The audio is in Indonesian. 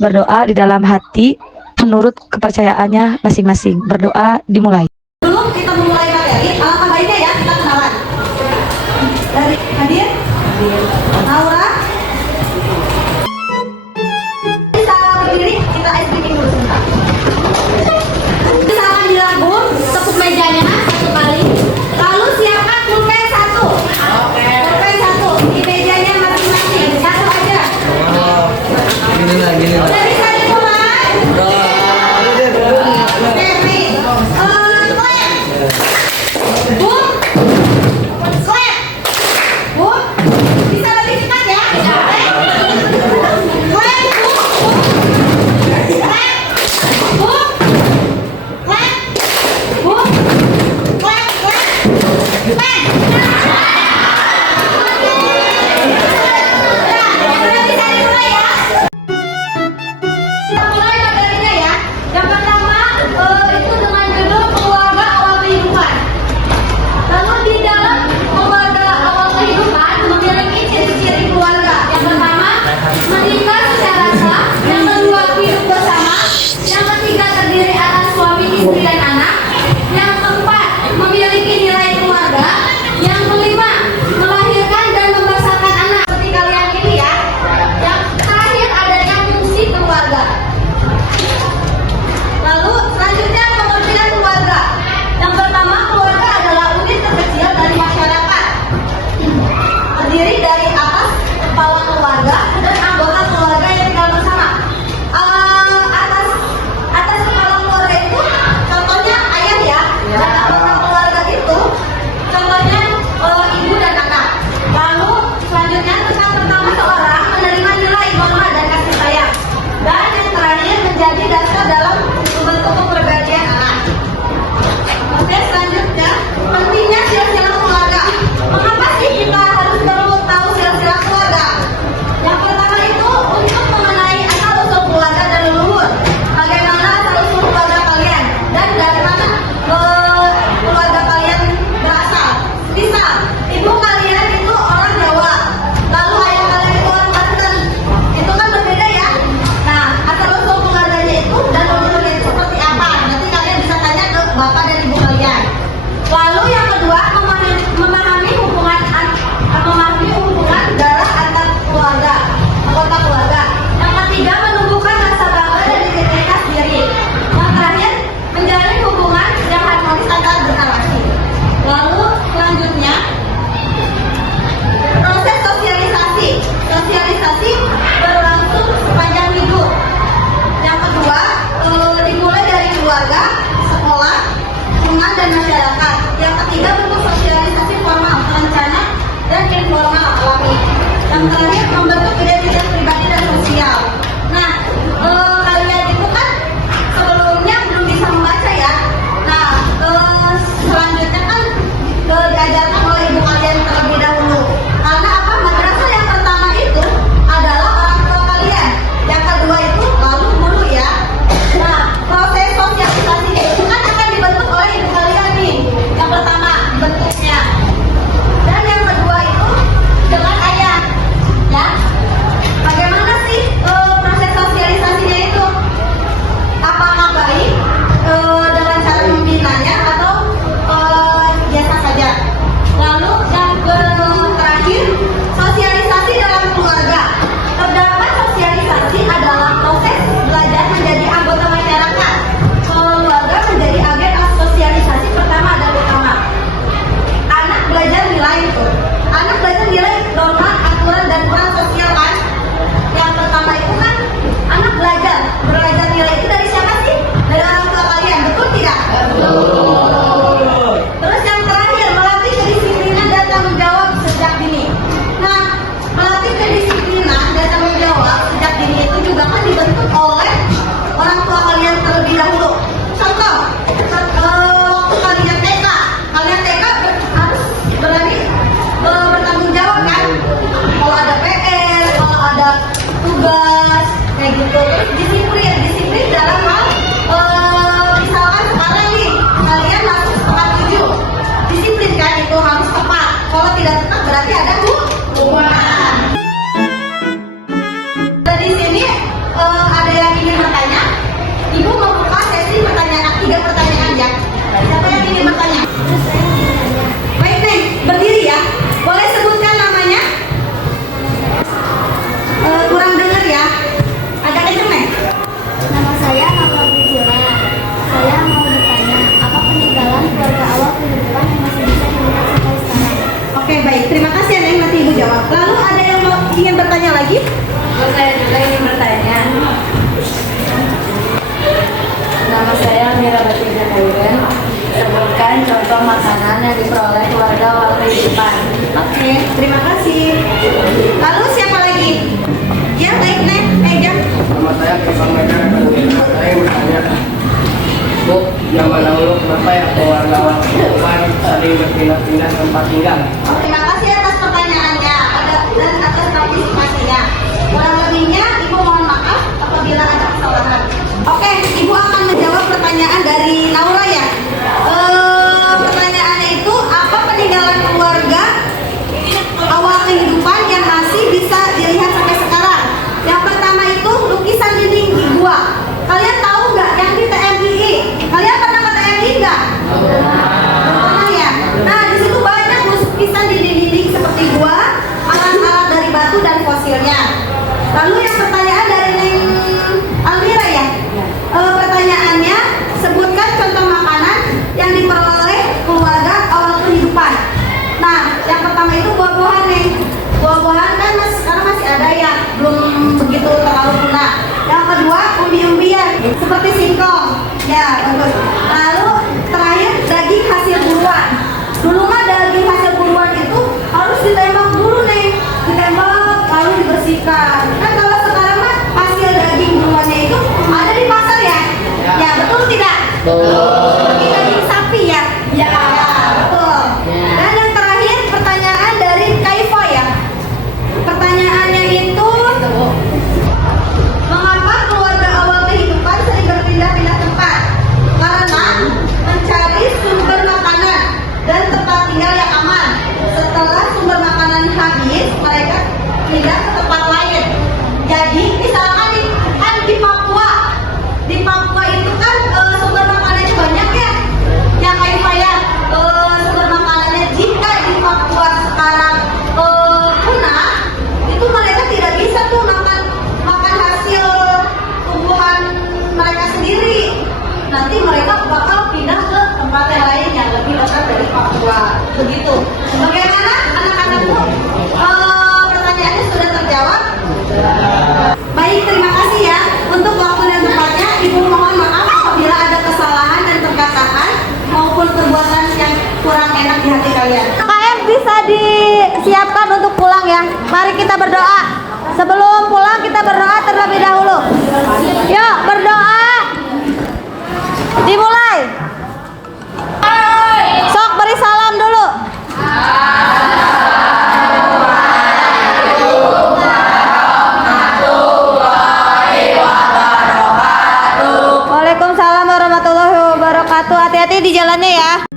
berdoa di dalam hati menurut kepercayaannya masing-masing. Berdoa dimulai. Sebelum kita memulai materi, alangkah baiknya ya kita kenalan. Dari hadir, Laura. Bisa berdiri, kita ice breaking dulu sebentar. Silakan dilambung, tepuk mejanya satu kali. Lalu siapkan pulpen satu. Pulpen satu di mejanya masing-masing. Satu aja. Gini lah. Udah bisa dimulai? Oke, clap. Boom. Clap. Boom. Bisa lebih cepat ya? Clap. Boom. Clap. Boom. Clap. Boom. Clap. Clap. Sudah bisa dimulai ya? Kita mulai materinya ya. Yang pertama itu dengan judul keluarga awal kehidupan. Lalu di dalam keluarga awal kehidupan memiliki ciri-ciri keluarga. Yang pertama menikah secara sah. Yang kedua hidup bersama. Yang ketiga terdiri atas suami, istri dan anak. Yang keempat memiliki nilai keluarga. Yang kelima melahirkan dan membesarkan anak. Seperti kalian ini ya. Yang terakhir adanya fungsi keluarga. Lalu selanjutnya pengertian keluarga. Yang pertama, keluarga adalah unit terkecil dari masyarakat. Terdiri dari atas kepala keluarga dan anggota keluarga yang tinggal bersama. Atas kepala keluarga itu contohnya ayah ya. Dan anggota keluarga itu contohnya ibu dan anak. Lalu selanjutnya tentang pertama seorang menerima nilai norma dan kasih sayang. Dan yang terakhir menjadi dasar dalam membentuk kepribadian anak. Oke, selanjutnya pentingnya sila-sila keluarga. Mengapa sih kita harus perlu tahu sila-sila keluarga? Sebutkan contoh makanan yang diperoleh keluarga awal kehidupan. Oke, terima kasih. Lalu siapa lagi? Ya, baik, Nek. Jam. Nama saya Kepang Medan. Saya bertanya, Bu, zaman dahulu kenapa ya keluarga awal kehidupan sering berpindah-pindah tempat tinggal? Terima kasih atas pertanyaannya dan atas partisipasinya. Kurang lebihnya, Ibu mohon maaf apabila ada kesalahan. Oke, Ibu akan menjawab pertanyaan dari Naura ya. Pertanyaannya itu, apa peninggalan keluarga awal kehidupan yang masih bisa dilihat sampai sekarang? Yang pertama itu lukisan dinding di gua. Kalian tahu nggak yang di TMI? Kalian pernah ke TMI nggak? Pernah ya. Nah, di situ banyak lukisan dinding-dinding seperti gua, alat-alat dari batu dan fosilnya. Lalu yang pertanyaan dari Neng Almira ya. Pertanyaannya, sebutkan contoh makanan yang diperoleh keluarga awal kehidupan. Nah, yang pertama itu buah-buahan nih. Buah-buahan kan sekarang masih ada ya, belum begitu terlalu punah. Yang kedua, umbi-umbian seperti singkong. Ya, bagus. Lalu terakhir, daging hasil buruan. Dulu mah daging hasil buruan itu harus ditembak dulu nih, ditembak lalu dibersihkan. Kan kalau sekarang mah hasil daging buruannya itu ada di pasar ya? Ya, betul tidak? Seperti daging sapi ya? Ya, betul. Dan yang terakhir pertanyaan dari Kaifa ya. Pertanyaannya itu, mengapa keluarga awal kehidupan sering berpindah-pindah tempat? Karena mencari sumber makanan dan tempat tinggal yang aman. Setelah sumber makanan habis, mereka pindah ke tempat lain. Jadi misalkan di Papua, itu kan sumber makanannya banyak ya. Yang Kaifa ya, sumber makanannya jika di Papua sekarang punah, itu mereka tidak bisa tuh makan hasil tumbuhan mereka sendiri. Nanti mereka bakal pindah ke tempat yang lain yang lebih dekat dari Papua. Begitu. Bagaimana anak-anakku? Pertanyaannya sudah terjawab? Baik, terima kasih ya. Untuk waktu dan tempatnya, Ibu mohon maaf apabila ada kesalahan dan perkataan maupun perbuatan yang kurang enak di hati kalian. KM bisa disiapkan untuk pulang ya. Mari kita berdoa. Sebelum pulang kita berdoa terlebih dahulu. Yuk berdoa. Dimulai. Sok beri salam dulu. Waalaikumsalam warahmatullahi wabarakatuh. Hati-hati di jalannya ya.